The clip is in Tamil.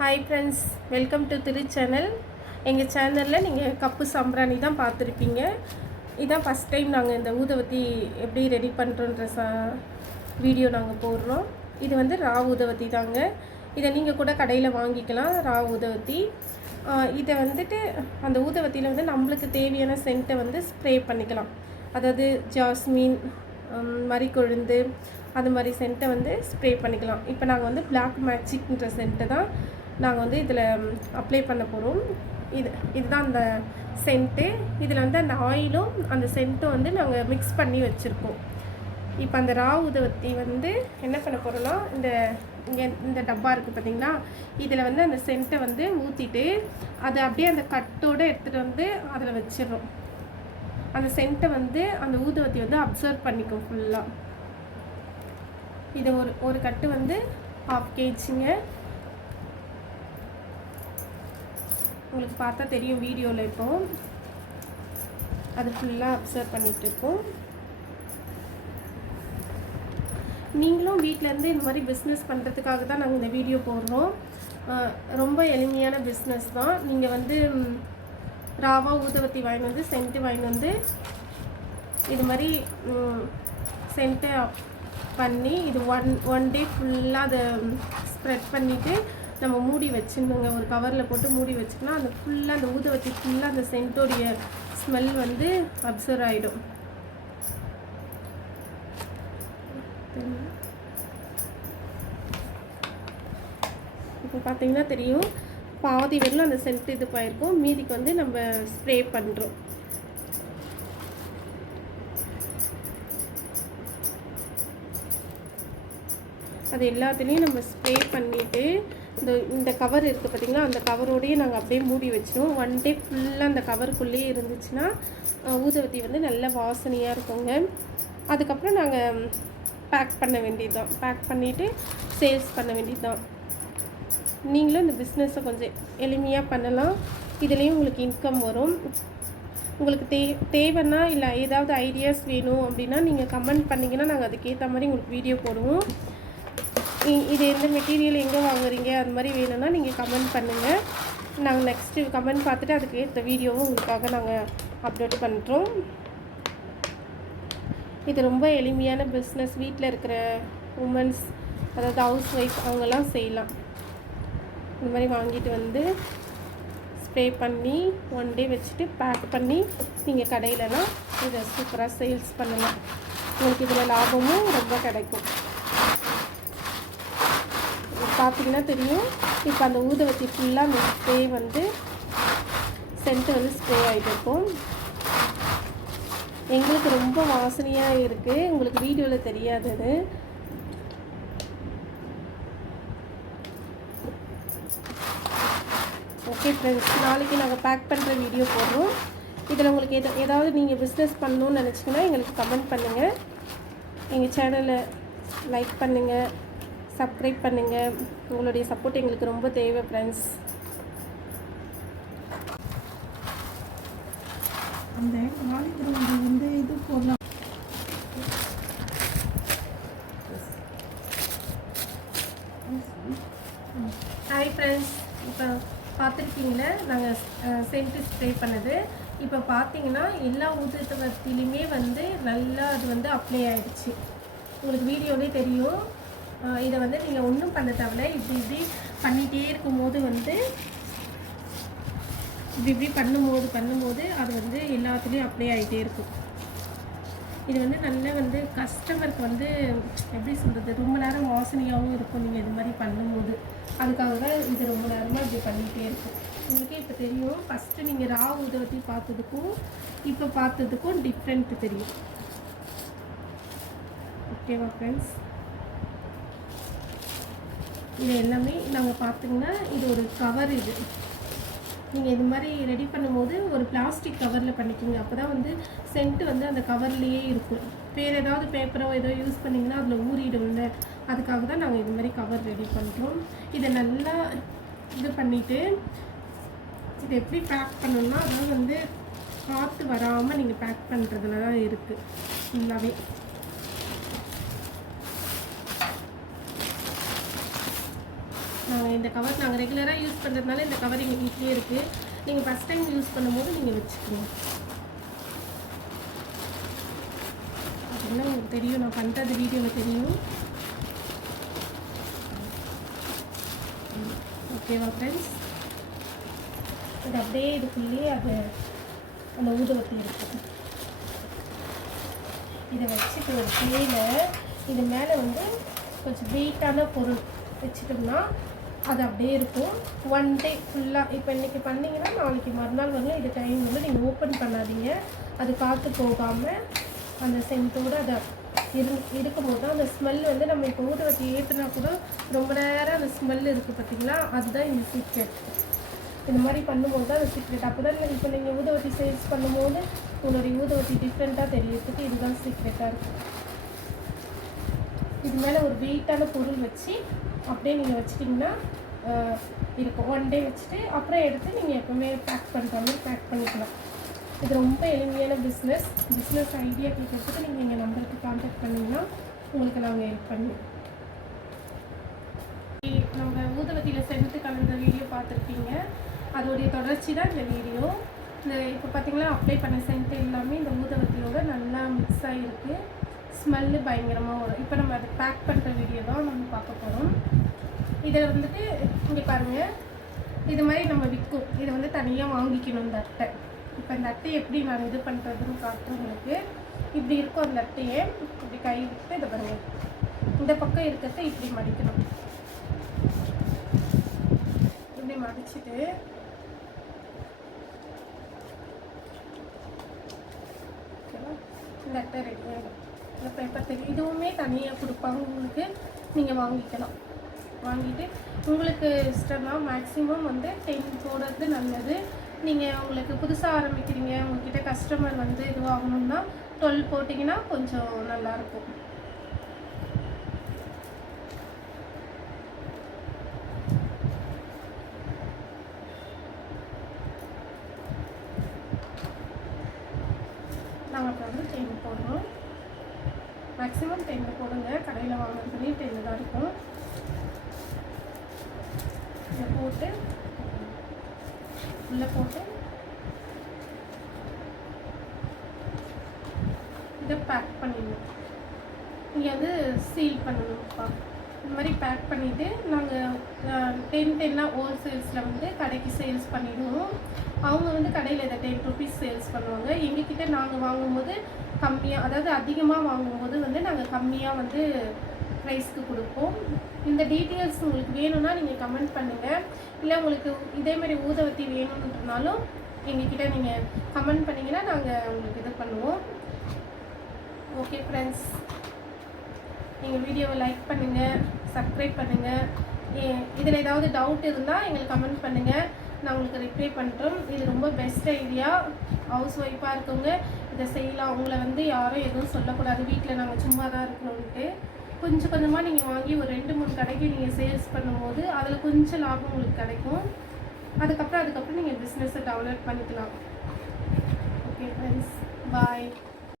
Hi friends, welcome to Thiru channel. எங்கள் சேனலில் நீங்கள் கப்பு சாம்பிராணி தான் பார்த்துருப்பீங்க. இதான் ஃபஸ்ட் டைம் நாங்கள் இந்த ஊதுவத்தி எப்படி ரெடி பண்ணுறோன்ற வீடியோ நாங்கள் போடுறோம். இது வந்து ரா ஊதுவத்தி தாங்க. இதை நீங்கள் கூட கடையில் வாங்கிக்கலாம், ரா ஊதுவத்தி. இதை வந்துட்டு அந்த ஊதுவத்தியில் வந்து நம்மளுக்கு தேவையான சென்ட்டை வந்து ஸ்ப்ரே பண்ணிக்கலாம். அதாவது ஜாஸ்மின், மறிக்கொழுந்து, அது மாதிரி சென்ட்டை வந்து ஸ்ப்ரே பண்ணிக்கலாம். இப்போ நாங்கள் வந்து பிளாக் மேஜிக்ன்ற சென்ட்டை தான் நாங்கள் வந்து இதில் அப்ளை பண்ண போகிறோம். இதுதான் அந்த சென்ட்டு. இதில் வந்து அந்த ஆயிலும் அந்த சென்ட்டும் வந்து நாங்கள் மிக்ஸ் பண்ணி வச்சுருக்கோம். இப்போ அந்த ரா ஊதுவத்தி வந்து என்ன பண்ண போகிறோன்னா, இந்த டப்பா இருக்குது பார்த்தீங்களா, இதில் வந்து அந்த சென்ட்டை வந்து ஊற்றிட்டு அதை அப்படியே அந்த கட்டோடு எடுத்துகிட்டு வந்து அதில் வச்சிடுறோம். அந்த சென்ட்டை வந்து அந்த ஊதுவத்தி வந்து அப்சர்வ் பண்ணிக்கும் ஃபுல்லாக. இது ஒரு கட்டு வந்து 1/2 kgங்க. உங்களுக்கு பார்த்தா தெரியும் வீடியோவில். இப்போது அது ஃபுல்லாக அப்சர்வ் பண்ணிகிட்டு இருக்கோம். நீங்களும் வீட்டிலேருந்து இந்த மாதிரி பிஸ்னஸ் பண்ணுறதுக்காக தான் நாங்கள் இந்த வீடியோ போடுறோம். ரொம்ப எளிமையான பிஸ்னஸ் தான். நீங்கள் வந்து ராவா ஊதுவத்தி வாங்கிட்டு வந்து சென்ட்டு வாங்கிட்டு வந்து இது மாதிரி சென்ட்டை பண்ணி இது ஒன் டே ஃபுல்லாக அதை ஸ்ப்ரெட் பண்ணிவிட்டு நம்ம மூடி வச்சுருந்தோங்க. ஒரு கவரில் போட்டு மூடி வச்சுக்கலாம். அந்த ஃபுல்லாக அந்த ஊதுவத்தி ஃபுல்லாக அந்த சென்ட்டோடைய ஸ்மெல் வந்து அப்சர்வ் ஆகிடும். இப்போ பார்த்தீங்கன்னா தெரியும், பாதி வரலும் அந்த சென்ட் இது போயிருக்கும். மீதிக்கு வந்து நம்ம ஸ்ப்ரே பண்ணுறோம். அது எல்லாத்துலேயும் நம்ம ஸ்ப்ரே பண்ணிவிட்டு இந்த கவர் இருக்குது பார்த்திங்களா, அந்த கவரோடையே நாங்கள் அப்படியே மூடி வச்சிடுவோம். ஒன் டே ஃபுல்லாக அந்த கவருக்குள்ளேயே இருந்துச்சுன்னா ஊதுவத்தி வந்து நல்ல வாசனையாக இருக்குங்க. அதுக்கப்புறம் நாங்கள் பேக் பண்ண வேண்டியது தான். பேக் பண்ணிவிட்டு சேல்ஸ் பண்ண வேண்டியது தான். நீங்களும் இந்த பிஸ்னஸை கொஞ்சம் எளிமையாக பண்ணலாம். இதுலேயும் உங்களுக்கு இன்கம் வரும். உங்களுக்கு தேவைன்னா இல்லை ஏதாவது ஐடியாஸ் வேணும் அப்படின்னா நீங்கள் கமெண்ட் பண்ணிங்கன்னா நாங்கள் அதுக்கேற்ற மாதிரி உங்களுக்கு வீடியோ போடுவோம். இது எந்த மெட்டீரியல் எங்கே வாங்குறீங்க அது மாதிரி வேணும்னா நீங்கள் கமெண்ட் பண்ணுங்கள். நாங்கள் நெக்ஸ்ட்டு கமெண்ட் பார்த்துட்டு அதுக்கு ஏற்ற வீடியோவும் உங்களுக்காக நாங்கள் அப்லோட் பண்ணுறோம். இது ரொம்ப எளிமையான பிஸ்னஸ். வீட்டில் இருக்கிற உமன்ஸ், அதாவது ஹவுஸ் ஒய்ஃப், அவங்கெல்லாம் செய்யலாம். இந்த மாதிரி வாங்கிட்டு வந்து ஸ்ப்ரே பண்ணி ஒன் டே வச்சுட்டு பேக் பண்ணி நீங்கள் கடையிலலாம் இதை சூப்பராக சேல்ஸ் பண்ணலாம். உங்களுக்கு இதில் லாபமும் ரொம்ப கிடைக்கும். பார்த்தீங்கன்னா தெரியும், இப்போ அந்த ஊதுவத்தி ஃபுல்லாக அந்த ஸ்ப்ரே வந்து சென்ட் வந்து ஸ்ப்ரே ஆகிட்டு இருக்கும். எங்களுக்கு ரொம்ப வாசனையாக இருக்குது. உங்களுக்கு வீடியோவில் தெரியாதது. ஓகே ஃப்ரெண்ட்ஸ், நாளைக்கு நாங்கள் பேக் பண்ணுற வீடியோ போடுறோம். இதில் உங்களுக்கு ஏதாவது நீங்கள் பிஸ்னஸ் பண்ணணுன்னு நினச்சிங்கன்னா எங்களுக்கு கமெண்ட் பண்ணுங்கள். எங்கள் சேனலை லைக் பண்ணுங்கள், சப்ஸ்கிரைப் பண்ணுங்கள். உங்களுடைய சப்போர்ட் எங்களுக்கு ரொம்ப தேவை ஃப்ரெண்ட்ஸ். அந்த வாலிபுரம் வந்து இது போடலாம். ஹாய் ஃப்ரெண்ட்ஸ், இப்போ பார்த்துருக்கீங்களே நாங்கள் சென்ட்டு ஸ்ப்ரே பண்ணது. இப்போ பார்த்தீங்கன்னா எல்லா ஊதுவத்திலையுமே வந்து நல்லா அது வந்து அப்ளை ஆகிடுச்சு. உங்களுக்கு வீடியோவே தெரியும். இதை வந்து நீங்கள் ஒன்றும் பண்ண தேவையில்ல. இப்படி பண்ணிகிட்டே இருக்கும்போது வந்து இப்படி பண்ணும்போது அது வந்து எல்லாத்துலேயும் அப்ளை ஆகிட்டே இருக்கும். இது வந்து நல்லா வந்து கஸ்டமருக்கு வந்து எப்படி சொல்கிறது, ரொம்ப நேரம் வாசனையாகவும் இருக்கும் நீங்கள் இது மாதிரி பண்ணும்போது. அதுக்காக தான் இது ரொம்ப நேரமாக இப்படி பண்ணிகிட்டே இருக்கும். உங்களுக்கே இப்போ தெரியும், ஃபஸ்ட்டு நீங்கள் ரா ஊதுவத்தி பார்த்ததுக்கும் இப்போ பார்த்ததுக்கும் டிஃப்ரெண்ட்டு தெரியும். ஓகேவா ஃப்ரெண்ட்ஸ்? இது எல்லாமே நாங்கள் பார்த்திங்கன்னா இது ஒரு கவர். இது நீங்கள் இது மாதிரி ரெடி பண்ணும்போது ஒரு பிளாஸ்டிக் கவரில் பண்ணிக்கோங்க. அப்போ தான் வந்து சென்ட்டு வந்து அந்த கவர்லேயே இருக்கும். வேறு ஏதாவது பேப்பரோ ஏதோ யூஸ் பண்ணிங்கன்னா அதில் ஊறிடும்ல. அதுக்காக தான் நாங்கள் இது மாதிரி கவர் ரெடி பண்ணுறோம். இதை நல்லா இது பண்ணிவிட்டு இதை எப்படி பேக் பண்ணணும்னா, அதாவது வந்து காற்று வராமல் நீங்கள் பேக் பண்ணுறதுல தான் இருக்குது ஃபுல்லாகவே. இந்த கவர் நாங்கள் ரெகுலராக யூஸ் பண்ணுறதுனால இந்த கவர் எங்கள் வீட்லேயே இருக்குது. நீங்கள் ஃபஸ்ட் டைம் யூஸ் பண்ணும்போது நீங்கள் வச்சுக்கணும். அப்படின்னா உங்களுக்கு தெரியும், நான் பண்ணுறது வீடியோவில் தெரியும். ஓகேவா ஃப்ரெண்ட்ஸ்? இது அப்படியே இதுக்குள்ளேயே அந்த ஊதுவத்தி இருக்குது. இதை வச்சுட்டு ஒரு ட்ரேயில் இது மேலே வந்து கொஞ்சம் வெயிட்டான பொருள் வச்சுட்டோம்னா அது அப்படியே இருக்கும். ஒன் டே ஃபுல்லாக இப்போ இன்றைக்கி பண்ணிங்கன்னா நாளைக்கு மறுநாள் வந்து இது டைம் வந்து நீங்கள் ஓப்பன் பண்ணாதீங்க. அது காற்று போகாமல் அந்த சென்ட்டோடு அதை இருக்கும்போது தான் அந்த ஸ்மெல் வந்து நம்ம இப்போ ஊதுவத்தி ஏற்றுனா கூட ரொம்ப நேரம் அந்த ஸ்மெல் இருக்குது பார்த்தீங்களா, அதுதான் இந்த சீக்ரெட். இந்த மாதிரி பண்ணும்போது தான் அந்த சீக்ரெட். அப்போ தான் இப்போ நீங்கள் ஊதுவத்தி சேல்ஸ் பண்ணும்போது உங்களுடைய ஊதுவத்தி டிஃப்ரெண்ட்டாக தெரியறதுக்கு இதுதான் சீக்ரெட்டாக இருக்கும். இது மேலே ஒரு வெயிட்டான பொருள் வச்சு அப்படியே நீங்கள் வச்சிட்டிங்கன்னா இருக்கும். ஒன் டே வச்சுட்டு அப்புறம் எடுத்து நீங்கள் எப்போவுமே பேக் பண்ணுற மாதிரி பேக் பண்ணிக்கலாம். இது ரொம்ப எளிமையான பிஸ்னஸ் ஐடியா கேட்கறதுக்கு நீங்கள் எங்கள் நம்பருக்கு கான்டாக்ட் பண்ணிங்கன்னா உங்களுக்கு நாங்கள் ஹெல்ப் பண்ணுவோம். நம்ம ஊதுவத்தியில் சென்ட்டு கலந்த வீடியோ பார்த்துருப்பீங்க. அதோடைய தொடர்ச்சி தான் இந்த வீடியோ. இப்போ பார்த்தீங்கன்னா அப்ளை பண்ண சென்ட்டு எல்லாமே இந்த ஊதுவத்தியோட நல்லா மிக்ஸ் ஆகிருக்கு. ஸ்மெல்லு பயங்கரமாக வரும். இப்போ நம்ம அதை பேக் பண்ணுற வீடியோ தான் நம்ம பார்க்க போகிறோம். இதில் வந்துட்டு இங்கே பாருங்கள், இது மாதிரி நம்ம விற்கும். இதை வந்து தனியாக வாங்கிக்கணும் இந்த அட்டை. இப்போ இந்த அட்டை எப்படி நான் இது பண்ணுறதுன்னு காட்டுறேன் உங்களுக்கு. இப்படி இருக்கும் அந்த அட்டையை இப்படி கை விட்டு இதை பாருங்கள், இந்த பக்கம் இருக்கிறத இப்படி மடிக்கணும். இப்படி மடிச்சுட்டு இந்த அட்டை ரெடி ஆகிடும். இந்த பேப்பர் தெரியும், இதுவுமே தனியாக கொடுப்பாங்க உங்களுக்கு. நீங்கள் வாங்கிக்கலாம். வாங்கிட்டு உங்களுக்கு இஷ்டம் தான். மேக்ஸிமம் வந்து 10 போடுறது நல்லது. நீங்கள் உங்களுக்கு புதுசாக ஆரம்பிக்கிறீங்க, உங்கள்கிட்ட கஸ்டமர் வந்து இதுவாகணும்னா 12 போட்டிங்கன்னா கொஞ்சம் நல்லாயிருக்கும். நாங்கள் இப்போ வந்து 10 போடுறோம். மேக்ஸிமம் 10 போடுங்க. கடையில் வாங்குறதுலேயே 10 தான் இருக்கும். இதை போட்டு உள்ளே போட்டு இதை பேக் பண்ணிடணும். நீங்கள் வந்து சீல் பண்ணணும்ப்பா. இந்த மாதிரி பேக் பண்ணிவிட்டு நாங்கள் 10 ஹோல்சேல்ஸில் வந்து கடைக்கு சேல்ஸ் பண்ணிவிடுவோம். அவங்க வந்து கடையில் இதை 10 ருபீஸ் சேல்ஸ் பண்ணுவாங்க. எங்ககிட்ட நாங்கள் வாங்கும்போது கம்மியாக, அதாவது அதிகமாக வாங்கும்போது வந்து நாங்கள் கம்மியாக வந்து ப்ரைஸ்க்கு கொடுப்போம். இந்த டீட்டெயில்ஸ் உங்களுக்கு வேணும்னா நீங்கள் கமெண்ட் பண்ணுங்கள். இல்லை உங்களுக்கு இதேமாதிரி ஊதுவத்தி வேணும்ன்றனாலும் எங்ககிட்ட நீங்கள் கமெண்ட் பண்ணிங்கன்னா நாங்கள் உங்களுக்கு இது பண்ணுவோம். ஓகே ஃப்ரெண்ட்ஸ், எங்கள் வீடியோவை லைக் பண்ணுங்கள், சப்ஸ்கிரைப் பண்ணுங்கள். இதில் ஏதாவது டவுட் இருந்தால் எங்களுக்கு கமெண்ட் பண்ணுங்கள், நான் உங்களுக்கு ரிப்ளை பண்ணுறோம். இது ரொம்ப பெஸ்ட் ஐடியா. ஹவுஸ் ஒய்ஃபாக இருக்கவங்க இதை செய்யலாம். உங்களை வந்து யாரும் எதுவும் சொல்லக்கூடாது, வீட்டில் நாங்கள் சும்மா தான் இருக்கணும்ன்ட்டு. கொஞ்சம் கொஞ்சமாக நீங்கள் வாங்கி ஒரு 2-3 கடைக்கு நீங்கள் சேல்ஸ் பண்ணும்போது அதில் கொஞ்சம் லாபம் உங்களுக்கு கிடைக்கும். அதுக்கப்புறம் நீங்கள் பிஸ்னஸை டெவலப் பண்ணிக்கலாம். ஓகே ஃப்ரெண்ட்ஸ், பாய்.